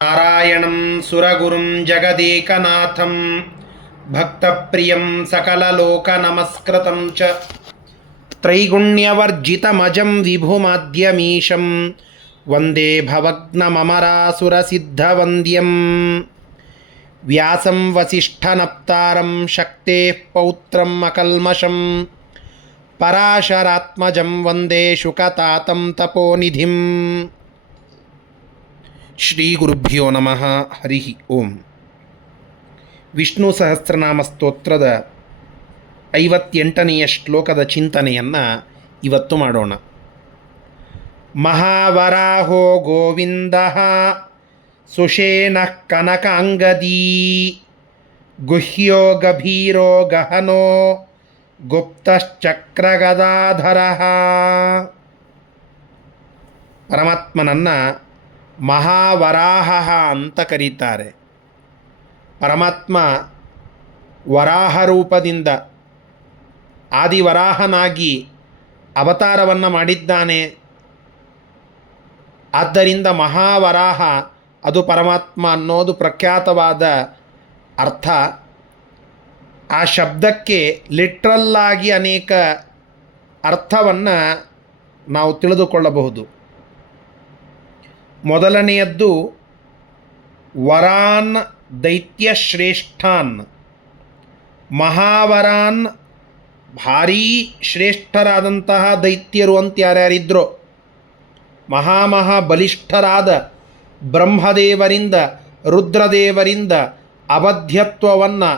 ನಾರಾಯಣಂ ಸುರಗುರುಂ ಜಗದೇಕನಾಥಂ ಭಕ್ತಪ್ರಿಯಂ ಸಕಲಲೋಕನಮಸ್ಕೃತಂ ಚ ತ್ರೈಗುಣ್ಯವರ್ಜಿತಮಜಂ ವಿಭುಮಾದ್ಯಮೀಶಂ ವಂದೇ ಭವಗ್ನಮರಾಸುರಸಿದ್ಧವಂದ್ಯಂ ವ್ಯಾಸಂ ವಸಿಷ್ಠನಪ್ತಾರಂ ಶಕ್ತೇಃ ಪೌತ್ರಂ ಅಕಲ್ಮಷಂ ಪರಾಶರಾತ್ಮಜಂ ವಂದೇ ಶುಕತಾತಂ ತಪೋನಿಧಿಂ. ಶ್ರೀ ಗುರುಭ್ಯೋ ನಮಃ. ಹರಿ ಓಂ. ವಿಷ್ಣು ಸಹಸ್ರನಾಮ ಸ್ತೋತ್ರದ 58ನೆಯ ಶ್ಲೋಕದ ಚಿಂತನೆಯನ್ನು ಇವತ್ತು ಮಾಡೋಣ. ಮಹಾವರಾಹೋ ಗೋವಿಂದ ಸುಷೇಣ ಕನಕಾಂಗದೀ ಗುಹ್ಯೋ ಗಭೀರೋ ಗಹನೋ ಗುಪ್ತಶ್ಚಕ್ರಗದಾಧರ. ಪರಮಾತ್ಮನನ್ನು ಮಹಾವರಾಹ ಅಂತ ಕರೀತಾರೆ. ಪರಮಾತ್ಮ ವರಾಹ ರೂಪದಿಂದ ಆದಿವರಾಹನಾಗಿ ಅವತಾರವನ್ನು ಮಾಡಿದ್ದಾನೆ. ಆದ್ದರಿಂದ ಮಹಾವರಾಹ ಅದು ಪರಮಾತ್ಮ ಅನ್ನೋದು ಪ್ರಖ್ಯಾತವಾದ ಅರ್ಥ. ಆ ಶಬ್ದಕ್ಕೆ ಲಿಟ್ರಲ್ಲಾಗಿ ಅನೇಕ ಅರ್ಥವನ್ನು ನಾವು ತಿಳಿದುಕೊಳ್ಳಬಹುದು. ಮೊದಲನೆಯದ್ದು ವರಾನ್ ದೈತ್ಯಶ್ರೇಷ್ಠಾನ್. ಮಹಾವರಾನ್ ಭಾರೀ ಶ್ರೇಷ್ಠರಾದಂತಹ ದೈತ್ಯರು ಅಂತ ಯಾರ್ಯಾರಿದ್ರೋ, ಬಲಿಷ್ಠರಾದ ಬ್ರಹ್ಮದೇವರಿಂದ ರುದ್ರದೇವರಿಂದ ಅಬದ್ಧತ್ವವನ್ನು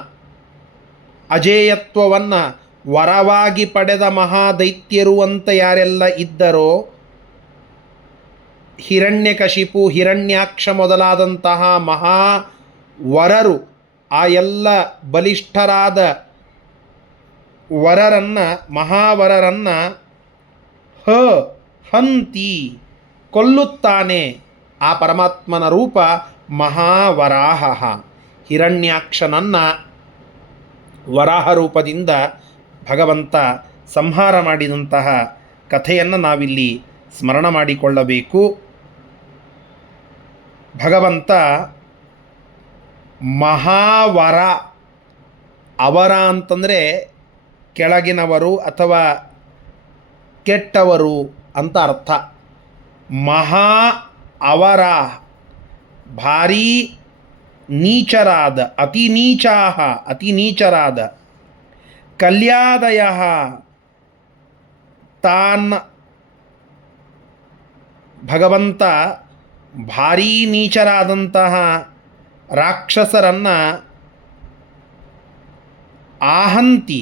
ಅಜೇಯತ್ವವನ್ನು ವರವಾಗಿ ಪಡೆದ ಮಹಾದೈತ್ಯರು ಅಂತ ಯಾರೆಲ್ಲ ಇದ್ದರೋ, ಹಿರಣ್ಯಕಶಿಪು ಹಿರಣ್ಯಾಕ್ಷ ಮೊದಲಾದಂತಹ ಮಹಾವರರು, ಆ ಎಲ್ಲ ಬಲಿಷ್ಠರಾದ ಮಹಾವರರನ್ನು ಹಂತಿ ಕೊಲ್ಲುತ್ತಾನೆ. ಆ ಪರಮಾತ್ಮನ ರೂಪ ಮಹಾವರಾಹ. ಹಿರಣ್ಯಾಕ್ಷನನ್ನು ವರಾಹ ರೂಪದಿಂದ ಭಗವಂತ ಸಂಹಾರ ಮಾಡಿದಂತಹ ಕಥೆಯನ್ನು ನಾವಿಲ್ಲಿ ಸ್ಮರಣ ಮಾಡಿಕೊಳ್ಳಬೇಕು. ಭಗವಂತ ಮಹಾವರ, ಅವರ ಅಂತಂದರೆ ಕೆಳಗಿನವರು ಅಥವಾ ಕೆಟ್ಟವರು ಅಂತ ಅರ್ಥ. ಮಹಾ ಅವರ ಭಾರೀ ನೀಚರಾದ, ಅತಿ ನೀಚರಾದ ಕಲ್ಯಾದಯ ತಾನ್. ಭಗವಂತ ಭಾರೀ ನೀಚರಾದಂತಹ ರಾಕ್ಷಸರನ್ನು ಆಹಂತಿ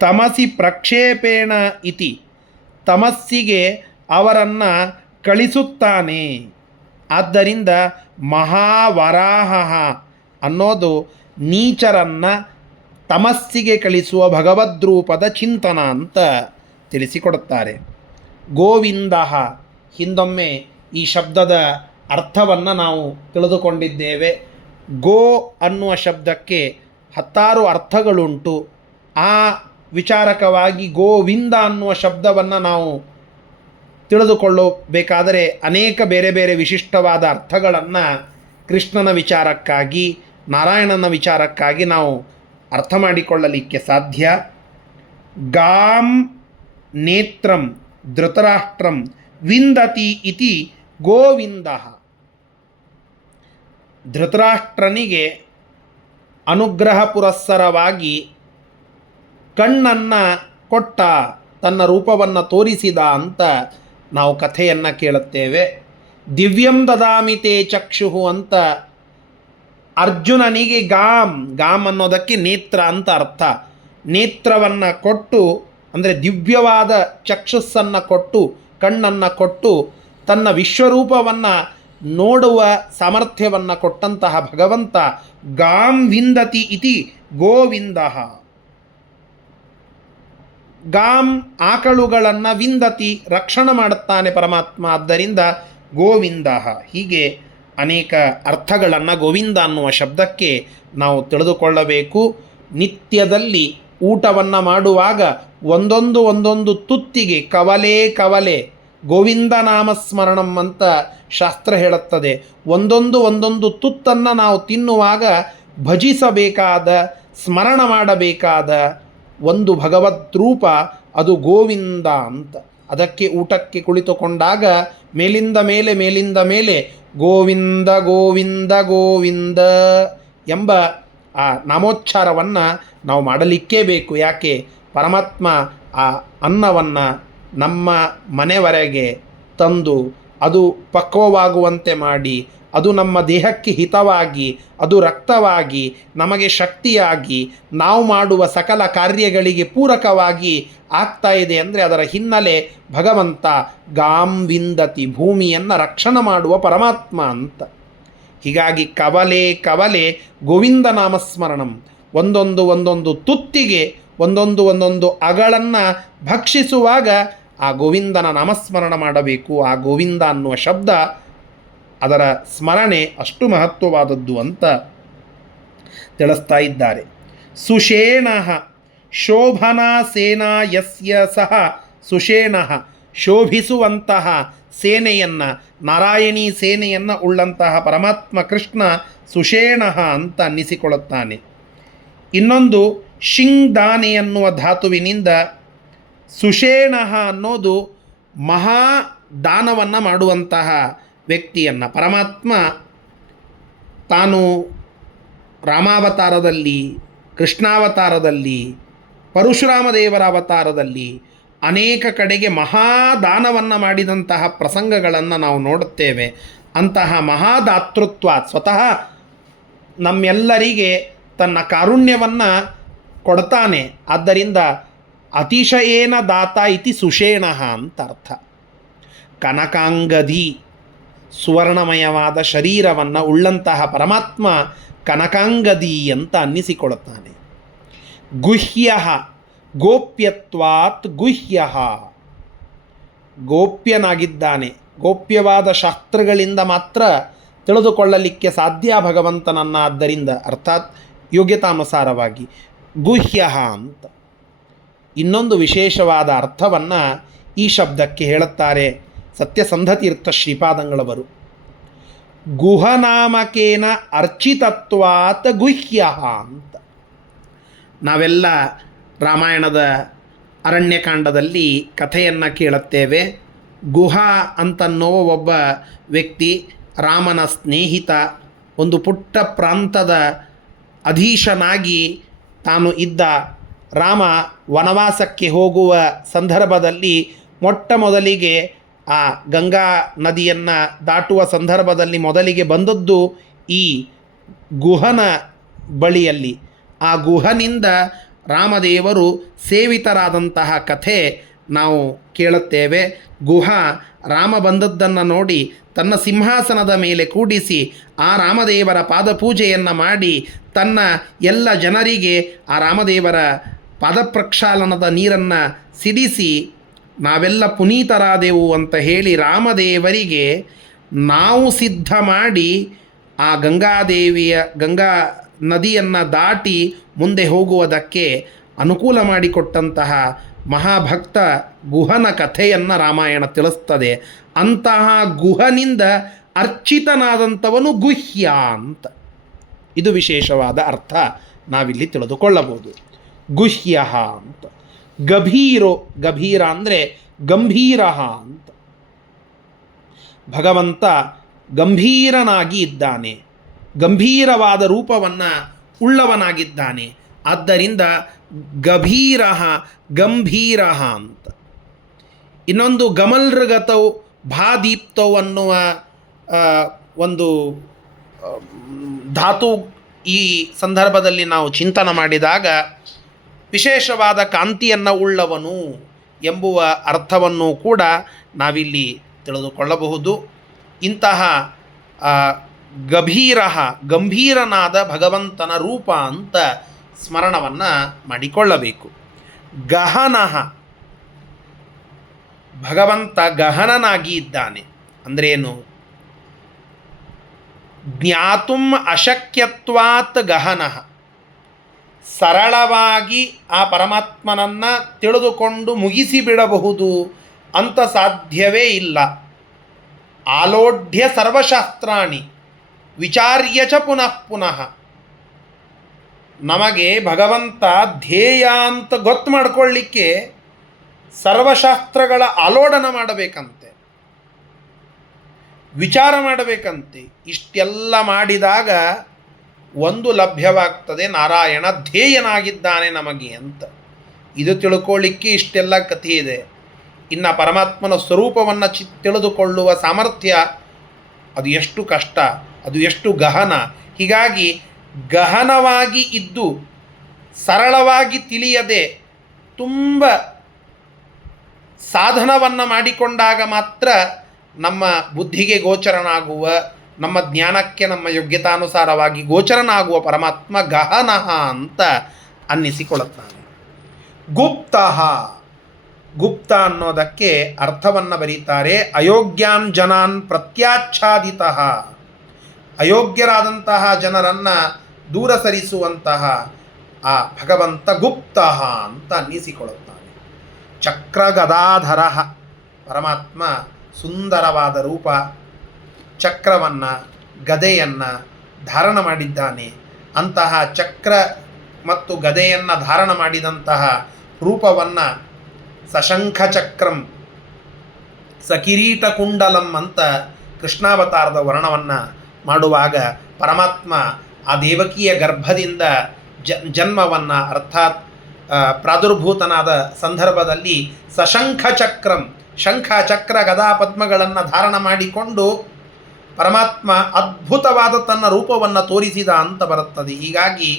ತಮಸಿ ಪ್ರಕ್ಷೇಪೇಣ ಇತಿ, ತಮಸ್ಸಿಗೆ ಅವರನ್ನು ಕಳಿಸುತ್ತಾನೆ. ಆದ್ದರಿಂದ ಮಹಾವರಾಹ ಅನ್ನೋದು ನೀಚರನ್ನು ತಮಸ್ಸಿಗೆ ಕಳಿಸುವ ಭಗವದ್ರೂಪದ ಚಿಂತನ ಅಂತ ತಿಳಿಸಿಕೊಡುತ್ತಾರೆ. ಗೋವಿಂದ, ಹಿಂದೊಮ್ಮೆ ಈ ಶಬ್ದದ ಅರ್ಥವನ್ನು ನಾವು ತಿಳಿದುಕೊಂಡಿದ್ದೇವೆ. ಗೋ ಅನ್ನುವ ಶಬ್ದಕ್ಕೆ 10 ಅರ್ಥಗಳುಂಟು. ಆ ವಿಚಾರಕವಾಗಿ ಗೋವಿಂದ ಅನ್ನುವ ಶಬ್ದವನ್ನು ನಾವು ತಿಳಿದುಕೊಳ್ಳಬೇಕಾದರೆ ಅನೇಕ ಬೇರೆ ಬೇರೆ ವಿಶಿಷ್ಟವಾದ ಅರ್ಥಗಳನ್ನು ಕೃಷ್ಣನ ವಿಚಾರಕ್ಕಾಗಿ, ನಾರಾಯಣನ ವಿಚಾರಕ್ಕಾಗಿ ನಾವು ಅರ್ಥ ಮಾಡಿಕೊಳ್ಳಲಿಕ್ಕೆ ಸಾಧ್ಯ. ಗಾಂ ನೇತ್ರಂ ಧೃತರಾಷ್ಟ್ರಂ ವಿಂದತಿ ಇತಿ ಗೋವಿಂದ. ಧೃತರಾಷ್ಟ್ರನಿಗೆ ಅನುಗ್ರಹ ಪುರಸ್ಸರವಾಗಿ ಕಣ್ಣನ್ನು ಕೊಟ್ಟ, ತನ್ನ ರೂಪವನ್ನು ತೋರಿಸಿದ ಅಂತ ನಾವು ಕಥೆಯನ್ನು ಕೇಳುತ್ತೇವೆ. ದಿವ್ಯಂ ದದಾಮಿ ತೇ ಚಕ್ಷು ಅಂತ ಅರ್ಜುನನಿಗೆ ಗಾಮ್ ಅನ್ನೋದಕ್ಕೆ ನೇತ್ರ ಅಂತ ಅರ್ಥ. ನೇತ್ರವನ್ನು ಕೊಟ್ಟು, ಅಂದರೆ ದಿವ್ಯವಾದ ಚಕ್ಷುಸ್ಸನ್ನು ಕೊಟ್ಟು, ಕಣ್ಣನ್ನು ಕೊಟ್ಟು, ತನ್ನ ವಿಶ್ವರೂಪವನ್ನು ನೋಡುವ ಸಾಮರ್ಥ್ಯವನ್ನು ಕೊಟ್ಟಂತಹ ಭಗವಂತ ಗಾಂ ವಿಂದತಿ ಇತಿ ಗೋವಿಂದ. ಗಾಂ ಆಕಳುಗಳನ್ನು, ವಿಂದತಿ ರಕ್ಷಣೆ ಮಾಡುತ್ತಾನೆ ಪರಮಾತ್ಮ, ಆದ್ದರಿಂದ ಗೋವಿಂದ. ಹೀಗೆ ಅನೇಕ ಅರ್ಥಗಳನ್ನು ಗೋವಿಂದ ಅನ್ನುವ ಶಬ್ದಕ್ಕೆ ನಾವು ತಿಳಿದುಕೊಳ್ಳಬೇಕು. ನಿತ್ಯದಲ್ಲಿ ಊಟವನ್ನು ಮಾಡುವಾಗ ಒಂದೊಂದು ತುತ್ತಿಗೆ ಕವಲೆ ಗೋವಿಂದ ನಾಮಸ್ಮರಣಂ ಅಂತ ಶಾಸ್ತ್ರ ಹೇಳುತ್ತದೆ. ಒಂದೊಂದು ತುತ್ತನ್ನು ನಾವು ತಿನ್ನುವಾಗ ಭಜಿಸಬೇಕಾದ, ಸ್ಮರಣ ಮಾಡಬೇಕಾದ ಒಂದು ಭಗವದ್ ರೂಪ ಅದು ಗೋವಿಂದ ಅಂತ. ಅದಕ್ಕೆ ಊಟಕ್ಕೆ ಕುಳಿತುಕೊಂಡಾಗ ಮೇಲಿಂದ ಮೇಲೆ ಗೋವಿಂದ ಗೋವಿಂದ ಗೋವಿಂದ ಎಂಬ ಆ ನಾಮೋಚ್ಚಾರವನ್ನು ನಾವು ಮಾಡಲಿಕ್ಕೇ ಬೇಕು. ಯಾಕೆ? ಪರಮಾತ್ಮ ಆ ಅನ್ನವನ್ನು ನಮ್ಮ ಮನೆವರೆಗೆ ತಂದು ಅದು ಪಕ್ವವಾಗುವಂತೆ ಮಾಡಿ, ಅದು ನಮ್ಮ ದೇಹಕ್ಕೆ ಹಿತವಾಗಿ, ಅದು ರಕ್ತವಾಗಿ, ನಮಗೆ ಶಕ್ತಿಯಾಗಿ, ನಾವು ಮಾಡುವ ಸಕಲ ಕಾರ್ಯಗಳಿಗೆ ಪೂರಕವಾಗಿ ಆಗ್ತಾ ಇದೆ ಅಂದರೆ ಅದರ ಹಿನ್ನೆಲೆ ಭಗವಂತ ಗಾಂ ವಿಂದತಿ, ಭೂಮಿಯನ್ನು ರಕ್ಷಣೆ ಮಾಡುವ ಪರಮಾತ್ಮ ಅಂತ. ಹೀಗಾಗಿ ಕವಲೆ ಗೋವಿಂದ ನಾಮಸ್ಮರಣಂ. ಒಂದೊಂದು ತುತ್ತಿಗೆ ಒಂದೊಂದು ಅಗಳನ್ನು ಭಕ್ಷಿಸುವಾಗ ಆ ಗೋವಿಂದನ ನಾಮಸ್ಮರಣ ಮಾಡಬೇಕು. ಆ ಗೋವಿಂದ ಅನ್ನುವ ಶಬ್ದ, ಅದರ ಸ್ಮರಣೆ ಅಷ್ಟು ಮಹತ್ವವಾದದ್ದು ಅಂತ ತಿಳಿಸ್ತಾ ಇದ್ದಾರೆ. ಸುಷೇಣ ಶೋಭನಾ ಸೇನಾ ಯಸ್ಯ ಸಹ ಸುಷೇಣ, ಶೋಭಿಸುವಂತಹ ಸೇನೆಯನ್ನು, ನಾರಾಯಣೀ ಸೇನೆಯನ್ನು ಉಳ್ಳಂತಹ ಪರಮಾತ್ಮ ಕೃಷ್ಣ ಸುಷೇಣ ಅಂತ ಅನ್ನಿಸಿಕೊಳ್ಳುತ್ತಾನೆ. ಇನ್ನೊಂದು ಶಿಂಗ್ದಾನೆ ಎನ್ನುವ ಧಾತುವಿನಿಂದ ಸುಷೇಣ ಅನ್ನೋದು ಮಹಾದಾನವನ್ನು ಮಾಡುವಂತಹ ವ್ಯಕ್ತಿಯನ್ನು ಪರಮಾತ್ಮ ತಾನು ರಾಮಾವತಾರದಲ್ಲಿ, ಕೃಷ್ಣಾವತಾರದಲ್ಲಿ, ಪರಶುರಾಮ ದೇವರ ಅವತಾರದಲ್ಲಿ ಅನೇಕ ಕಡೆಗೆ ಮಹಾದಾನವನ್ನು ಮಾಡಿದಂತಹ ಪ್ರಸಂಗಗಳನ್ನು ನಾವು ನೋಡುತ್ತೇವೆ. ಅಂತಹ ಮಹಾದಾತೃತ್ವ ಸ್ವತಃ ನಮ್ಮೆಲ್ಲರಿಗೆ ತನ್ನ ಕಾರುಣ್ಯವನ್ನು ಕೊಡ್ತಾನೆ. ಆದ್ದರಿಂದ ಅತಿಶಯೇನ ದಾತ ಇತಿ ಸುಷೇಣ ಅಂತ ಅರ್ಥ. ಕನಕಾಂಗದಿ, ಸುವರ್ಣಮಯವಾದ ಶರೀರವನ್ನು ಉಳ್ಳಂತಹ ಪರಮಾತ್ಮ ಕನಕಾಂಗದಿ ಅಂತ ಅನ್ನಿಸಿಕೊಳ್ಳುತ್ತಾನೆ. ಗುಹ್ಯ, ಗೋಪ್ಯತ್ವಾತ್ ಗುಹ್ಯ, ಗೋಪ್ಯನಾಗಿದ್ದಾನೆ. ಗೋಪ್ಯವಾದ ಶಾಸ್ತ್ರಗಳಿಂದ ಮಾತ್ರ ತಿಳಿದುಕೊಳ್ಳಲಿಕ್ಕೆ ಸಾಧ್ಯ ಭಗವಂತನನ್ನು. ಆದ್ದರಿಂದ ಅರ್ಥಾತ್ ಯೋಗ್ಯತಾನುಸಾರವಾಗಿ ಗುಹ್ಯ ಅಂತ. ಇನ್ನೊಂದು ವಿಶೇಷವಾದ ಅರ್ಥವನ್ನು ಈ ಶಬ್ದಕ್ಕೆ ಹೇಳುತ್ತಾರೆ ಸತ್ಯಸಂಧತೀರ್ಥ ಶ್ರೀಪಾದಂಗಳವರು. ಗುಹನಾಮಕೇನ ಅರ್ಚಿತತ್ವಾತ್ ಗುಹ್ಯ ಅಂತ. ನಾವೆಲ್ಲ ರಾಮಾಯಣದ ಅರಣ್ಯಕಾಂಡದಲ್ಲಿ ಕಥೆಯನ್ನು ಕೇಳುತ್ತೇವೆ. ಗುಹ ಅಂತನ್ನೋ ಒಬ್ಬ ವ್ಯಕ್ತಿ ರಾಮನ ಸ್ನೇಹಿತ, ಒಂದು ಪುಟ್ಟ ಪ್ರಾಂತದ ಅಧೀಶನಾಗಿ ತಾನು ಇದ್ದ. ರಾಮ ವನವಾಸಕ್ಕೆ ಹೋಗುವ ಸಂದರ್ಭದಲ್ಲಿ ಮೊಟ್ಟ ಮೊದಲಿಗೆ ಆ ಗಂಗಾ ನದಿಯನ್ನು ದಾಟುವ ಸಂದರ್ಭದಲ್ಲಿ ಮೊದಲಿಗೆ ಬಂದದ್ದು ಈ ಗುಹನ ಬಳಿಯಲ್ಲಿ. ಆ ಗುಹನಿಂದ ರಾಮದೇವರು ಸೇವಿತರಾದಂತಹ ಕಥೆ ನಾವು ಕೇಳುತ್ತೇವೆ. ಗುಹ ರಾಮ ಬಂದದ್ದನ್ನು ನೋಡಿ ತನ್ನ ಸಿಂಹಾಸನದ ಮೇಲೆ ಕೂಡಿಸಿ ಆ ರಾಮದೇವರ ಪಾದಪೂಜೆಯನ್ನು ಮಾಡಿ ತನ್ನ ಎಲ್ಲ ಜನರಿಗೆ ಆ ರಾಮದೇವರ ಪಾದಪ್ರಕ್ಷಾಲನದ ನೀರನ್ನು ಸಿಡಿಸಿ ನಾವೆಲ್ಲ ಪುನೀತರಾದೆವು ಅಂತ ಹೇಳಿ ರಾಮದೇವರಿಗೆ ನಾವು ಸಿದ್ಧ ಮಾಡಿ ಆ ಗಂಗಾ ನದಿಯನ್ನು ದಾಟಿ ಮುಂದೆ ಹೋಗುವುದಕ್ಕೆ ಅನುಕೂಲ ಮಾಡಿಕೊಟ್ಟಂತಹ ಮಹಾಭಕ್ತ ಗುಹನ ಕಥೆಯನ್ನು ರಾಮಾಯಣ ತಿಳಿಸ್ತದೆ. ಅಂತಹ ಗುಹನಿಂದ ಅರ್ಚಿತನಾದಂಥವನು ಗುಹ್ಯ ಅಂತ. ಇದು ವಿಶೇಷವಾದ ಅರ್ಥ ನಾವಿಲ್ಲಿ ತಿಳಿದುಕೊಳ್ಳಬಹುದು. ಗುಹ್ಯ ಅಂತ. ಗಭೀರ ಅಂದರೆ ಗಂಭೀರ ಅಂತ. ಭಗವಂತ ಗಂಭೀರನಾಗಿ ಇದ್ದಾನೆ, ಗಂಭೀರವಾದ ರೂಪವನ್ನು ಉಳ್ಳವನಾಗಿದ್ದಾನೆ. ಆದ್ದರಿಂದ ಗಂಭೀರ ಅಂತ. ಇನ್ನೊಂದು ಗಮಲ್ಋಗತೌ ಭಾದೀಪ್ತೌ ಅನ್ನುವ ಒಂದು ಧಾತು ಈ ಸಂದರ್ಭದಲ್ಲಿ ನಾವು ಚಿಂತನೆ ಮಾಡಿದಾಗ ವಿಶೇಷವಾದ ಕಾಂತಿಯನ್ನು ಉಳ್ಳವನು ಎಂಬುವ ಅರ್ಥವನ್ನು ಕೂಡ ನಾವಿಲ್ಲಿ ತಿಳಿದುಕೊಳ್ಳಬಹುದು. ಇಂತಹ ಗಂಭೀರನಾದ ಭಗವಂತನ ರೂಪ ಅಂತ ಸ್ಮರಣವನ್ನು ಮಾಡಿಕೊಳ್ಳಬೇಕು. ಗಹನಃ, ಭಗವಂತ ಗಹನನಾಗಿ ಇದ್ದಾನೆ ಅಂದ್ರೇನು? ಜ್ಞಾತುಂ ಅಶಕ್ಯತ್ವಾತ್ ಗಹನಃ, ಸರಳವಾಗಿ ಆ ಪರಮಾತ್ಮನನ್ನು ತಿಳಿದುಕೊಂಡು ಮುಗಿಸಿಬಿಡಬಹುದು ಅಂತ ಸಾಧ್ಯವೇ ಇಲ್ಲ. ಆಲೋಢ್ಯ ಸರ್ವಶಾಸ್ತ್ರಾಣಿ ವಿಚಾರ್ಯ ಚ ಪುನಃ ಪುನಃ. ನಮಗೆ ಭಗವಂತ ಧ್ಯೇಯ ಅಂತ ಗೊತ್ತು ಮಾಡಿಕೊಳ್ಳಿಕ್ಕೆ ಸರ್ವಶಾಸ್ತ್ರಗಳ ಆಲೋಡನ ಮಾಡಬೇಕಂತೆ, ವಿಚಾರ ಮಾಡಬೇಕಂತೆ. ಇಷ್ಟೆಲ್ಲ ಮಾಡಿದಾಗ ಒಂದು ಲಭ್ಯವಾಗ್ತದೆ, ನಾರಾಯಣ ಧ್ಯೇಯನಾಗಿದ್ದಾನೆ ನಮಗೆ ಅಂತ. ಇದು ತಿಳ್ಕೊಳ್ಳಿಕ್ಕೆ ಇಷ್ಟೆಲ್ಲ ಕಥೆ ಇದೆ. ಇನ್ನು ಪರಮಾತ್ಮನ ಸ್ವರೂಪವನ್ನು ತಿಳಿದುಕೊಳ್ಳುವ ಸಾಮರ್ಥ್ಯ ಅದು ಎಷ್ಟು ಕಷ್ಟ, ಅದು ಎಷ್ಟು ಗಹನ. ಹೀಗಾಗಿ ಗಹನವಾಗಿ ಇದ್ದು ಸರಳವಾಗಿ ತಿಳಿಯದೆ ತುಂಬ ಸಾಧನವನ್ನು ಮಾಡಿಕೊಂಡಾಗ ಮಾತ್ರ ನಮ್ಮ ಬುದ್ಧಿಗೆ ಗೋಚರನಾಗುವ, ನಮ್ಮ ಜ್ಞಾನಕ್ಕೆ ನಮ್ಮ ಯೋಗ್ಯತಾನುಸಾರವಾಗಿ ಗೋಚರನಾಗುವ ಪರಮಾತ್ಮ ಗಹನಃ ಅಂತ ಅನ್ನಿಸಿಕೊಳ್ಳುತ್ತಾನೆ. ಗುಪ್ತಃ, ಗುಪ್ತ ಅನ್ನೋದಕ್ಕೆ ಅರ್ಥವನ್ನು ಬರೀತಾರೆ, ಅಯೋಗ್ಯಾನ್ ಜನಾನ್ ಪ್ರತ್ಯಾಚ್ಛಾದಿತಃ. ಅಯೋಗ್ಯರಾದಂತಹ ಜನರನ್ನು ದೂರ ಸರಿಸುವಂತಹ ಆ ಭಗವಂತ ಗುಪ್ತಃ ಅಂತ ಅನ್ನಿಸಿಕೊಳ್ಳುತ್ತಾನೆ. ಚಕ್ರಗದಾಧರ, ಪರಮಾತ್ಮ ಸುಂದರವಾದ ರೂಪ, ಚಕ್ರವನ್ನು ಗದೆಯನ್ನು ಧಾರಣ ಮಾಡಿದ್ದಾನೆ. ಅಂತಹ ಚಕ್ರ ಮತ್ತು ಗದೆಯನ್ನು ಧಾರಣ ಮಾಡಿದಂತಹ ರೂಪವನ್ನು ಸಶಂಖ ಚಕ್ರಂ ಸಕಿರೀಟ ಕುಂಡಲಂ ಅಂತ ಕೃಷ್ಣಾವತಾರದ ವರ್ಣವನ್ನು ಮಾಡುವಾಗ ಪರಮಾತ್ಮ ಆ ದೇವಕಿಯ ಗರ್ಭದಿಂದ ಜನ್ಮವನ್ನು ಅರ್ಥಾತ್ ಪ್ರಾದುರ್ಭೂತನಾದ ಸಂದರ್ಭದಲ್ಲಿ ಸಶಂಖ ಚಕ್ರಂ, ಶಂಖ ಚಕ್ರ ಗದಾ ಪದ್ಮಗಳನ್ನು ಧಾರಣ ಮಾಡಿಕೊಂಡು ಪರಮಾತ್ಮ ಅದ್ಭುತವಾದ ತನ್ನ ರೂಪವನ್ನು ತೋರಿಸಿದ ಅಂತ ಬರುತ್ತದೆ. ಹೀಗಾಗಿ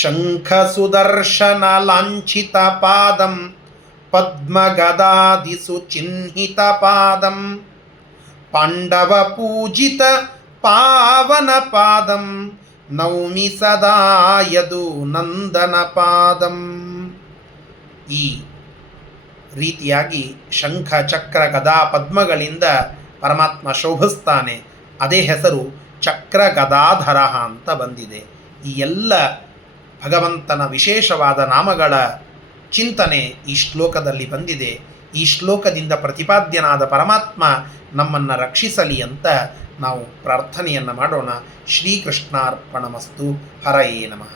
ಶಂಖ ಸುದರ್ಶನ ಲಾಂಛಿತ ಪಾದಂ ಪದ್ಮಗದಾದಿಸು ಚಿಹ್ನಿತ ಪಾದಂ ಪಾಂಡವ ಪೂಜಿತ ಪಾವನ ಪಾದಂ ನೌಮಿ ಸದಾ ಯದು ನಂದನ ಪಾದಂ. ಈ ರೀತಿಯಾಗಿ ಶಂಖ ಚಕ್ರ ಗದಾ ಪದ್ಮಗಳಿಂದ ಪರಮಾತ್ಮ ಶೋಭಿಸ್ತಾನೆ. ಅದೇ ಹೆಸರು ಚಕ್ರ ಗದಾಧರ ಅಂತ ಬಂದಿದೆ. ಈ ಎಲ್ಲ ಭಗವಂತನ ವಿಶೇಷವಾದ ನಾಮಗಳ ಚಿಂತನೆ ಈ ಶ್ಲೋಕದಲ್ಲಿ ಬಂದಿದೆ. ಈ ಶ್ಲೋಕದಿಂದ ಪ್ರತಿಪಾದ್ಯನಾದ ಪರಮಾತ್ಮ ನಮ್ಮನ್ನು ರಕ್ಷಿಸಲಿ ಅಂತ ನಾವು ಪ್ರಾರ್ಥನೆಯನ್ನು ಮಾಡೋಣ. ಶ್ರೀಕೃಷ್ಣಾರ್ಪಣಮಸ್ತು. ಹರಯೇ ನಮಃ.